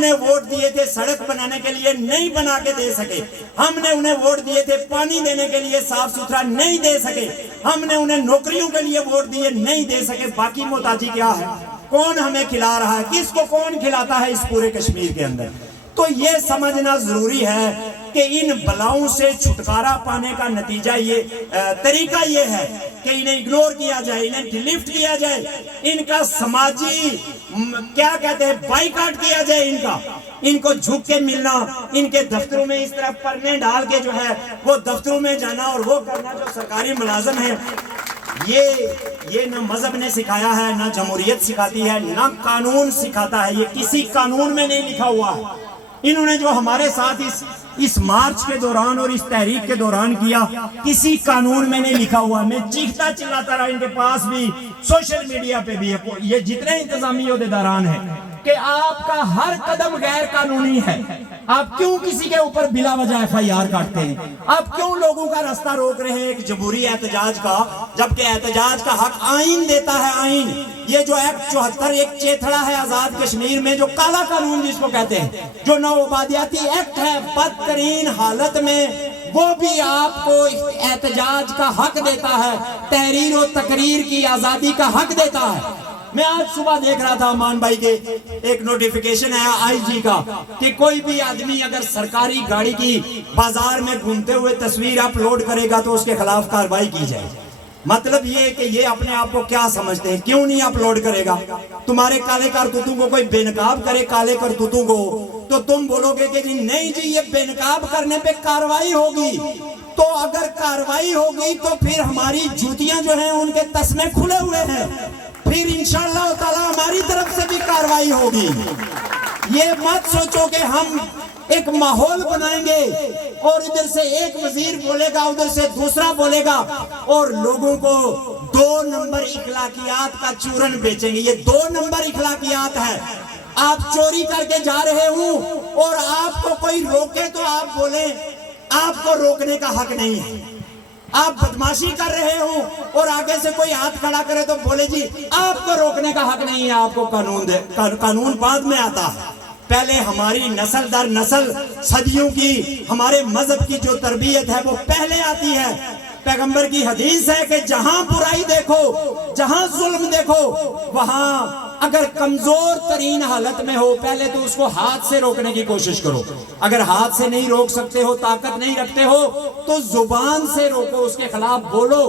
انہیں ووٹ دیے تھے سڑک بنانے کے لیے، نہیں بنا کے دے سکے. ہم نے انہیں ووٹ دیے تھے پانی دینے کے لیے، صاف ستھرا نہیں دے سکے. ہم نے انہیں نوکریوں کے لیے ووٹ دیے، نہیں دے سکے. باقی محتاجی کیا ہے؟ کون ہمیں کھلا رہا ہے؟ کس کو کون کھلاتا ہے اس پورے کشمیر کے اندر؟ تو یہ سمجھنا ضروری ہے کہ ان بلاؤں سے چھٹکارا پانے کا نتیجہ طریقہ یہ ہے کہ انہیں اگنور کیا جائے، انہیں ڈیلیٹ کیا جائے، ان کا سماجی کیا کہتے ہیں بائیکاٹ کیا جائے. ان کو جھک کے ملنا، ان کے دفتروں میں اس طرح پرنے ڈال کے جو ہے وہ دفتروں میں جانا اور وہ کرنا جو سرکاری ملازم ہیں، یہ نہ مذہب نے سکھایا ہے، نہ جمہوریت سکھاتی ہے، نہ قانون سکھاتا ہے. یہ کسی قانون میں نہیں لکھا ہوا ہے. انہوں نے جو ہمارے ساتھ اس مارچ کے دوران اور اس تحریک کے دوران کیا، کسی قانون میں نہیں لکھا ہوا. میں چیختا چلاتا رہا، ان کے پاس بھی سوشل میڈیا پہ بھی یہ جتنے انتظامی عہدیداران ہیں کہ آپ کا ہر قدم غیر قانونی ہے. آپ کیوں کسی کے اوپر بلا وجہ FIR کاٹتے ہیں؟ آپ کیوں لوگوں کا راستہ روک رہے ہیں ایک جمہوری احتجاج کا، جبکہ احتجاج کا حق آئین دیتا ہے. آئین یہ جو ایکٹ 74 ایک چیتھڑا ہے آزاد کشمیر میں، جو کالا قانون جس کو کہتے ہیں، جو نوآبادیاتی ایکٹ ہے بدترین حالت میں، وہ بھی آپ کو احتجاج کا حق دیتا ہے، تحریر و تقریر کی آزادی کا حق دیتا ہے. میں آج صبح دیکھ رہا تھا امان بھائی کے ایک نوٹیفیکیشن ہے IG کا کہ کوئی بھی آدمی اگر سرکاری گاڑی کی بازار میں گھومتے ہوئے تصویر اپلوڈ کرے گا تو اس کے خلاف کارروائی کی جائے. مطلب یہ کہ یہ اپنے آپ کو کیا سمجھتے ہیں؟ کیوں نہیں اپلوڈ کرے گا؟ تمہارے کالے کرتوتوں کو کوئی بے نقاب کرے، کالے کرتوتوں کو، تو تم بولو گے کہ نہیں جی یہ بے نقاب کرنے پہ کارروائی ہوگی. تو اگر کارروائی ہوگی تو پھر ہماری جوتیاں جو ہیں ان کے تسمے کھلے ہوئے ہیں، پھر انشاءاللہ تعالی ہماری طرف سے بھی کارروائی ہوگی. یہ مت سوچو کہ ہم ایک ماحول بنائیں گے اور ادھر سے ایک وزیر بولے گا، ادھر سے دوسرا بولے گا اور لوگوں کو 2 نمبر اخلاقیات کا چورن بیچیں گے. یہ 2 نمبر اخلاقیات ہے. آپ چوری کر کے جا رہے ہوں اور آپ کو کوئی روکے تو آپ بولیں آپ کو روکنے کا حق نہیں ہے. آپ بدماشی کر رہے ہوں اور آگے سے کوئی ہاتھ کھڑا کرے تو بولے جی آپ کو روکنے کا حق نہیں ہے، آپ کو قانون بعد میں آتا ہے. پہلے ہماری نسل در نسل صدیوں کی ہمارے مذہب کی جو تربیت ہے وہ پہلے آتی ہے. پیغمبر کی حدیث ہے کہ جہاں برائی دیکھو، جہاں ظلم دیکھو، وہاں اگر کمزور ترین حالت میں ہو پہلے تو اس کو ہاتھ سے روکنے کی کوشش کرو. اگر ہاتھ سے نہیں روک سکتے ہو، طاقت نہیں رکھتے ہو، تو زبان سے روکو، اس کے خلاف بولو.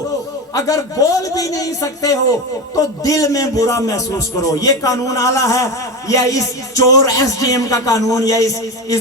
اگر بول بھی نہیں سکتے ہو تو دل میں برا محسوس کرو. یہ قانون اعلیٰ ہے یا اس چور SDM کا قانون یا اس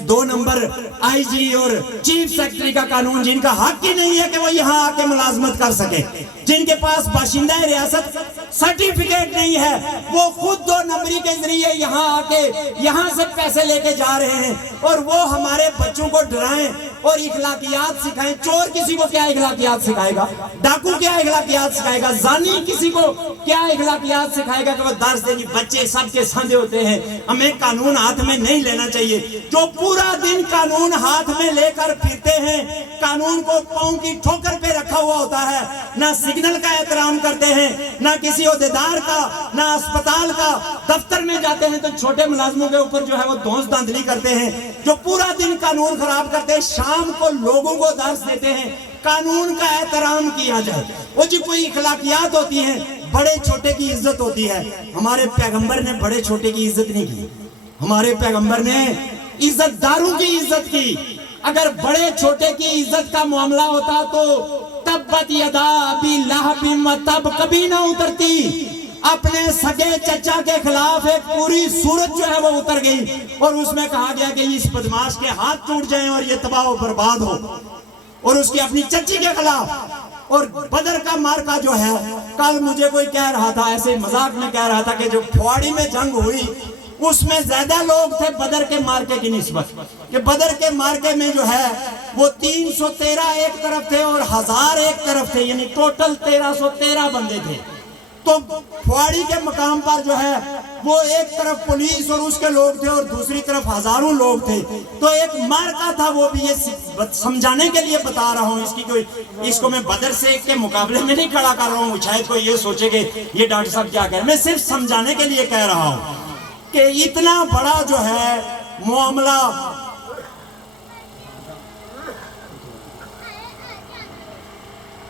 2 نمبر IG اور چیف سیکرٹری کا قانون، جن کا حق ہی نہیں ہے کہ وہ یہاں آ کے ملازمت کر سکے، جن کے پاس باشندہ ریاست سرٹیفکیٹ نہیں ہے، وہ خود 2 نمبری کے ذریعے یہاں آ کے یہاں سے پیسے لے کے جا رہے ہیں اور وہ ہمارے بچوں کو ڈرائیں اور اخلاقیات سکھائیں. چور کسی کو کیا اخلاقیات سکھائے گا؟ ڈاکو کیا اخلاقیات سکھائے گا؟ زانی کسی کو کیا اخلاقیات سکھائے گا کہ وہ درس دیں گے؟ بچے سب کے سندے ہوتے ہیں. ہمیں قانون ہاتھ میں نہیں لینا چاہیے. جو پورا دن قانون ہاتھ میں لے کر پھرتے ہیں، قانون کو پاؤں کی ٹھوکر پہ رکھا ہوا ہوتا ہے، نہ سگنل کا احترام کرتے ہیں، نہ کسی عہدیدار کا، نہ اسپتال کا. دفتر میں جاتے ہیں تو چھوٹے ملازموں کے اوپر جو ہے وہ دھونس دھاندلی کرتے ہیں. جو پورا دن قانون خراب کرتے ہیں، شام کو لوگوں کو درس دیتے ہیں قانون کا احترام کیا جائے. وہ جو کوئی اخلاقیات ہوتی ہیں، بڑے چھوٹے کی عزت ہوتی ہے. ہمارے پیغمبر نے بڑے چھوٹے کی عزت نہیں کی. ہمارے پیغمبر نے عزت داروں کی عزت کی. اگر بڑے چھوٹے کی عزت کا معاملہ ہوتا تو تبت یدا ابی لہب و تب کبھی نہ اترتی. اپنے سگے چچا کے خلاف ایک پوری سورت جو ہے وہ اتر گئی اور اس میں کہا گیا کہ اس بدماش کے ہاتھ ٹوٹ جائیں اور یہ تباہ و برباد ہو. اور اس کی اپنی چچی کے خلاف. اور بدر کا مارکا جو ہے، کل مجھے کوئی کہہ رہا تھا، ایسے مذاق میں کہہ رہا تھا کہ جو پھواڑی میں جنگ ہوئی اس میں زیادہ لوگ تھے بدر کے مارکے کی نسبت، کہ بدر کے مارکے میں جو ہے وہ 313 ایک طرف تھے اور 1000 ایک طرف تھے، یعنی ٹوٹل 1313 بندے تھے. تو پھواڑی کے مقام پر جو ہے وہ ایک طرف پولیس اور اس کے لوگ تھے اور دوسری طرف ہزاروں لوگ تھے. تو ایک مارکا تھا. وہ بھی یہ سمجھانے کے لیے بتا رہا ہوں. اس کو میں بدر سے کے مقابلے میں نہیں کھڑا کر رہا ہوں، شاید کوئی یہ سوچے کہ یہ ڈاکٹر صاحب کیا کہہ رہے ہیں. میں صرف سمجھانے کے لیے کہہ رہا ہوں کہ اتنا بڑا جو ہے معاملہ